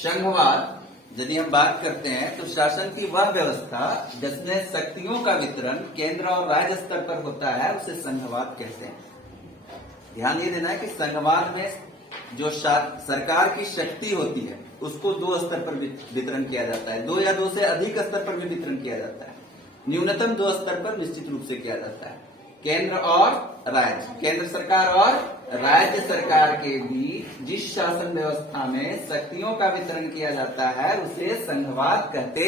संघवाद यदि हम बात करते हैं तो शासन की वह व्यवस्था जिसमें शक्तियों का वितरण केंद्र और राज्य स्तर पर होता है उसे संघवाद कहते हैं। ध्यान ये देना है कि संघवाद में जो सरकार की शक्ति होती है उसको दो स्तर पर वितरण किया जाता है, दो या दो से अधिक स्तर पर भी वितरण किया जाता है, न्यूनतम दो स्तर पर निश्चित रूप से किया जाता है। केंद्र और राज्य, केंद्र सरकार और राज्य सरकार के बीच जिस शासन व्यवस्था में शक्तियों का वितरण किया जाता है उसे संघवाद कहते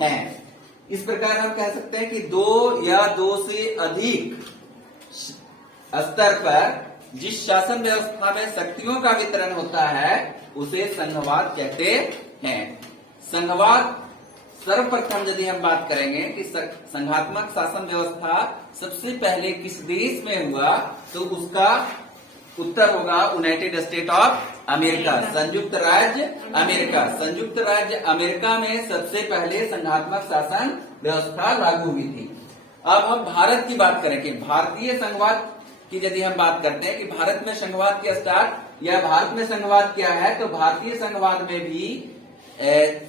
हैं। इस प्रकार हम कह सकते हैं कि दो या दो से अधिक स्तर पर जिस शासन व्यवस्था में शक्तियों का वितरण होता है उसे संघवाद कहते हैं। संघवाद सर्वप्रथम यदि हम बात करेंगे कि संघात्मक शासन व्यवस्था सबसे पहले किस देश में हुआ तो उसका उत्तर होगा यूनाइटेड स्टेट ऑफ अमेरिका, संयुक्त राज्य अमेरिका। संयुक्त राज्य अमेरिका में सबसे पहले संघात्मक शासन व्यवस्था लागू हुई थी। अब हम भारत की बात करें कि भारतीय संघवाद की यदि हम बात करते हैं कि भारत में संघवाद के स्टार्ट या भारत में संघवाद क्या है, तो भारतीय संघवाद में भी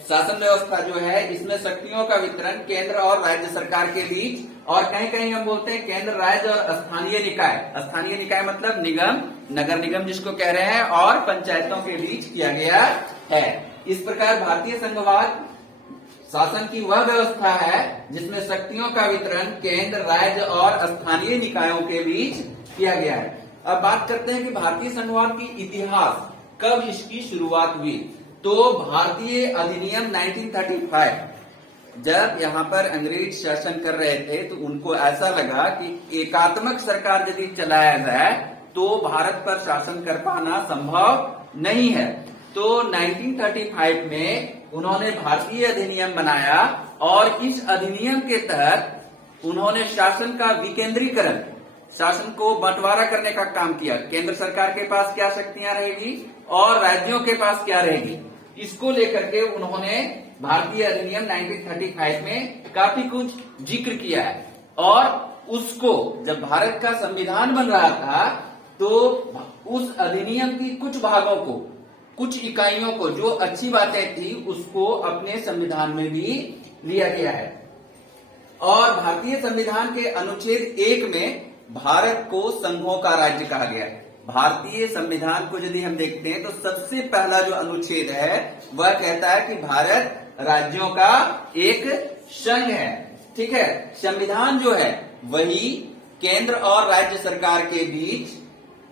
शासन व्यवस्था जो है इसमें शक्तियों का वितरण केंद्र और राज्य सरकार के बीच, और कहीं कहीं हम बोलते हैं केंद्र राज्य और स्थानीय निकाय, स्थानीय निकाय मतलब निगम, नगर निगम जिसको कह रहे हैं, और पंचायतों के बीच किया गया है। इस प्रकार भारतीय संघवाद शासन की वह व्यवस्था है जिसमें शक्तियों का वितरण केंद्र राज्य और स्थानीय निकायों के बीच किया गया है। अब बात करते हैं कि भारतीय संघवाद की इतिहास, कब इसकी शुरुआत हुई। तो भारतीय अधिनियम 1935, जब यहाँ पर अंग्रेज शासन कर रहे थे तो उनको ऐसा लगा कि एकात्मक सरकार यदि चलाया जाए तो भारत पर शासन कर पाना संभव नहीं है। तो 1935 में उन्होंने भारतीय अधिनियम बनाया और इस अधिनियम के तहत उन्होंने शासन का विकेंद्रीकरण, शासन को बंटवारा करने का काम किया। केंद्र सरकार के पास क्या शक्तियां रहेगी और राज्यों के पास क्या रहेगी, इसको लेकर के उन्होंने भारतीय अधिनियम 1935 में काफी कुछ जिक्र किया है। और उसको जब भारत का संविधान बन रहा था तो उस अधिनियम की कुछ भागों को, कुछ इकाइयों को, जो अच्छी बातें थी उसको अपने संविधान में भी लिया गया है। और भारतीय संविधान के अनुच्छेद 1 में भारत को संघों का राज्य कहा गया है। भारतीय संविधान को यदि हम देखते हैं तो सबसे पहला जो अनुच्छेद है वह कहता है कि भारत राज्यों का एक संघ है। ठीक है, संविधान जो है वही केंद्र और राज्य सरकार के बीच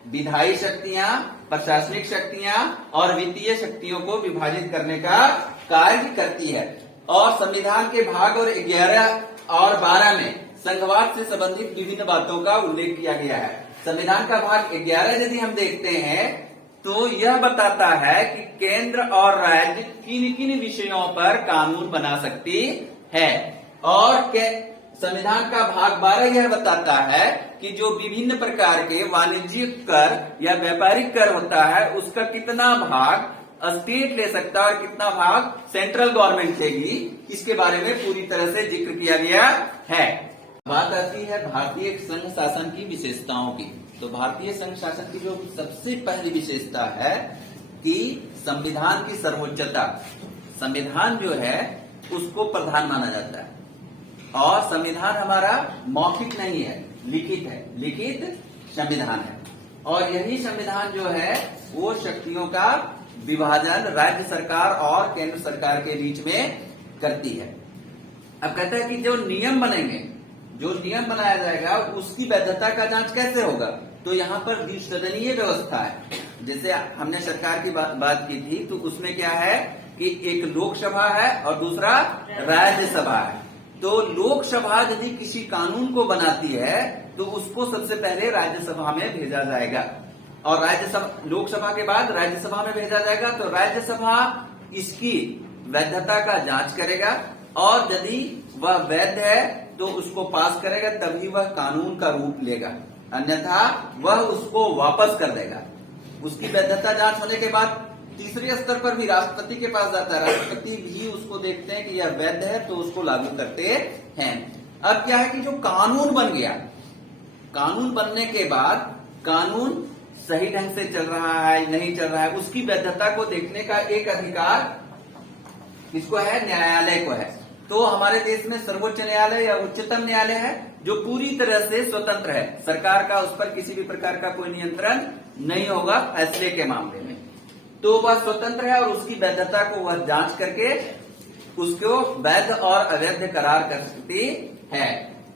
विधायी शक्तियां, प्रशासनिक शक्तियां और वित्तीय शक्तियों को विभाजित करने का कार्य करती है। और संविधान के भाग और 11 और 12 में संघवाद से संबंधित विभिन्न बातों का उल्लेख किया गया है। संविधान का भाग 11 यदि हम देखते हैं तो यह बताता है कि केंद्र और राज्य किन किन विषयों पर कानून बना सकती है। और संविधान का भाग 12 यह बताता है कि जो विभिन्न प्रकार के वाणिज्यिक कर या व्यापारिक कर होता है उसका कितना भाग स्टेट ले सकता है और कितना भाग सेंट्रल गवर्नमेंट लेगी, इसके बारे में पूरी तरह से जिक्र किया गया है। बात आती है भारतीय संघ शासन की विशेषताओं की। तो भारतीय संघ शासन की जो सबसे पहली विशेषता है कि संविधान की सर्वोच्चता, संविधान जो है उसको प्रधान माना जाता है। और संविधान हमारा मौखिक नहीं है, लिखित है, लिखित संविधान है। और यही संविधान जो है वो शक्तियों का विभाजन राज्य सरकार और केंद्र सरकार के बीच में करती है। अब कहता है कि जो नियम बनेंगे, जो नियम बनाया जाएगा उसकी वैधता का जांच कैसे होगा। तो यहाँ पर द्विसदनीय व्यवस्था है। जैसे हमने सरकार की बात की थी तो उसमें क्या है कि एक लोकसभा है और दूसरा राज्यसभा है। तो लोकसभा यदि किसी कानून को बनाती है तो उसको सबसे पहले राज्यसभा में भेजा जाएगा और लोकसभा के बाद राज्यसभा में भेजा जाएगा। तो राज्यसभा इसकी वैधता का जांच करेगा और यदि वह वैध है तो उसको पास करेगा, तभी वह कानून का रूप लेगा, अन्यथा वह उसको वापस कर देगा। उसकी वैधता जांच होने के बाद तीसरे स्तर पर भी राष्ट्रपति के पास जाता है। राष्ट्रपति भी उसको देखते हैं कि यह वैध है तो उसको लागू करते हैं। अब क्या है कि जो कानून बन गया, कानून बनने के बाद कानून सही ढंग से चल रहा है नहीं चल रहा है, उसकी वैधता को देखने का एक अधिकार किसको है? न्यायालय को है। तो हमारे देश में सर्वोच्च न्यायालय या उच्चतम न्यायालय है जो पूरी तरह से स्वतंत्र है। सरकार का उस पर किसी भी प्रकार का कोई नियंत्रण नहीं होगा फैसले के मामले में। तो वह स्वतंत्र है और उसकी वैधता को वह जांच करके उसको वैध और अवैध करार कर सकती है।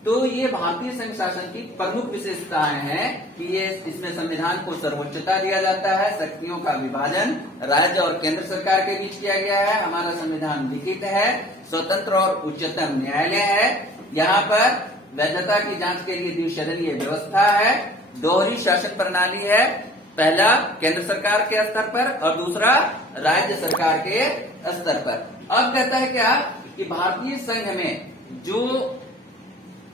तो ये भारतीय संघ शासन की प्रमुख विशेषताएं हैं कि ये इसमें संविधान को सर्वोच्चता दिया जाता है, शक्तियों का विभाजन राज्य और केंद्र सरकार के बीच किया गया है, हमारा संविधान लिखित है, स्वतंत्र और उच्चतम न्यायालय है, यहाँ पर वैधता की जांच के लिए द्विसदनीय व्यवस्था है, दोहरी शासन प्रणाली है, पहला केंद्र सरकार के स्तर पर और दूसरा राज्य सरकार के स्तर पर। अब कहता है क्या कि भारतीय संघ में जो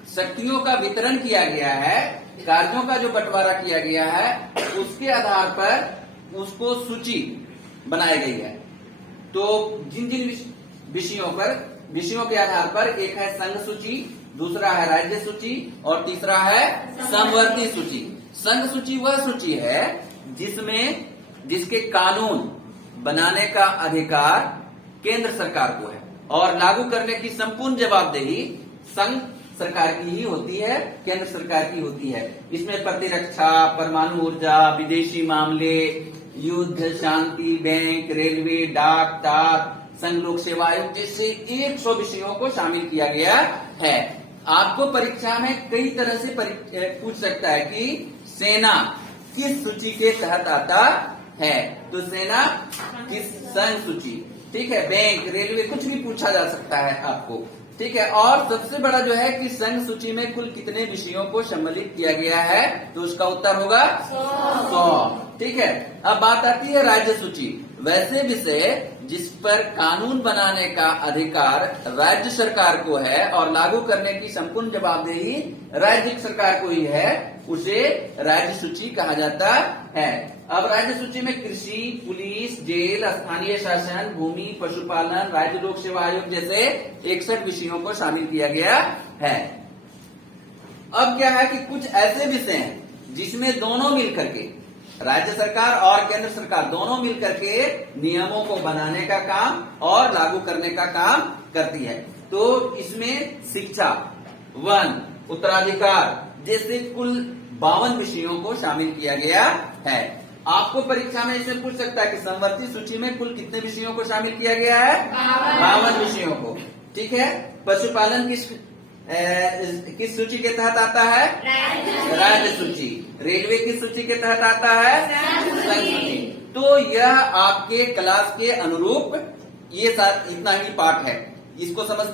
शक्तियों का वितरण किया गया है, कार्यों का जो बंटवारा किया गया है, उसके आधार पर उसको सूची बनाई गई है। तो जिन जिन विषयों के आधार पर एक है संघ सूची, दूसरा है राज्य सूची और तीसरा है समवर्ती सूची। संघ सूची वह सूची है जिसके कानून बनाने का अधिकार केंद्र सरकार को है और लागू करने की संपूर्ण जवाबदेही संघ सरकार की ही होती है, केंद्र सरकार की होती है। इसमें प्रतिरक्षा, परमाणु ऊर्जा, विदेशी मामले, युद्ध, शांति, बैंक, रेलवे, डाक, तार, संघ लोक सेवा आयोग जैसे 100 विषयों को शामिल किया गया है। आपको परीक्षा में कई तरह से पूछ सकता है कि सेना किस सूची के तहत आता है, तो सेना किस संघ सूची, ठीक है, बैंक, रेलवे, कुछ भी पूछा जा सकता है आपको, ठीक है। और सबसे बड़ा जो है कि संघ सूची में कुल कितने विषयों को सम्मिलित किया गया है, तो उसका उत्तर होगा 100, ठीक है। अब बात आती है राज्य सूची। वैसे विषय जिस पर कानून बनाने का अधिकार राज्य सरकार को है और लागू करने की संपूर्ण जवाबदेही राज्य सरकार को ही है, उसे राज्य सूची कहा जाता है। अब राज्य सूची में कृषि, पुलिस, जेल, स्थानीय शासन, भूमि, पशुपालन, राज्य लोक सेवा आयोग जैसे 61 विषयों को शामिल किया गया है। अब क्या है कि कुछ ऐसे विषय हैं जिसमें दोनों मिलकर के, राज्य सरकार और केंद्र सरकार दोनों मिलकर के नियमों को बनाने का काम और लागू करने का काम करती है। तो इसमें शिक्षा, वन, उत्तराधिकार जैसे कुल 52 विषयों को शामिल किया गया है। आपको परीक्षा में इसमें पूछ सकता है कि समवर्ती सूची में कुल कितने विषयों को शामिल किया गया है? 52 विषयों को, ठीक है। पशुपालन किस सूची के तहत आता है? राज्य सूची। रेलवे किस सूची के तहत आता है? संघ सूची। तो यह आपके क्लास के अनुरूप ये इतना ही पाठ है, इसको समझना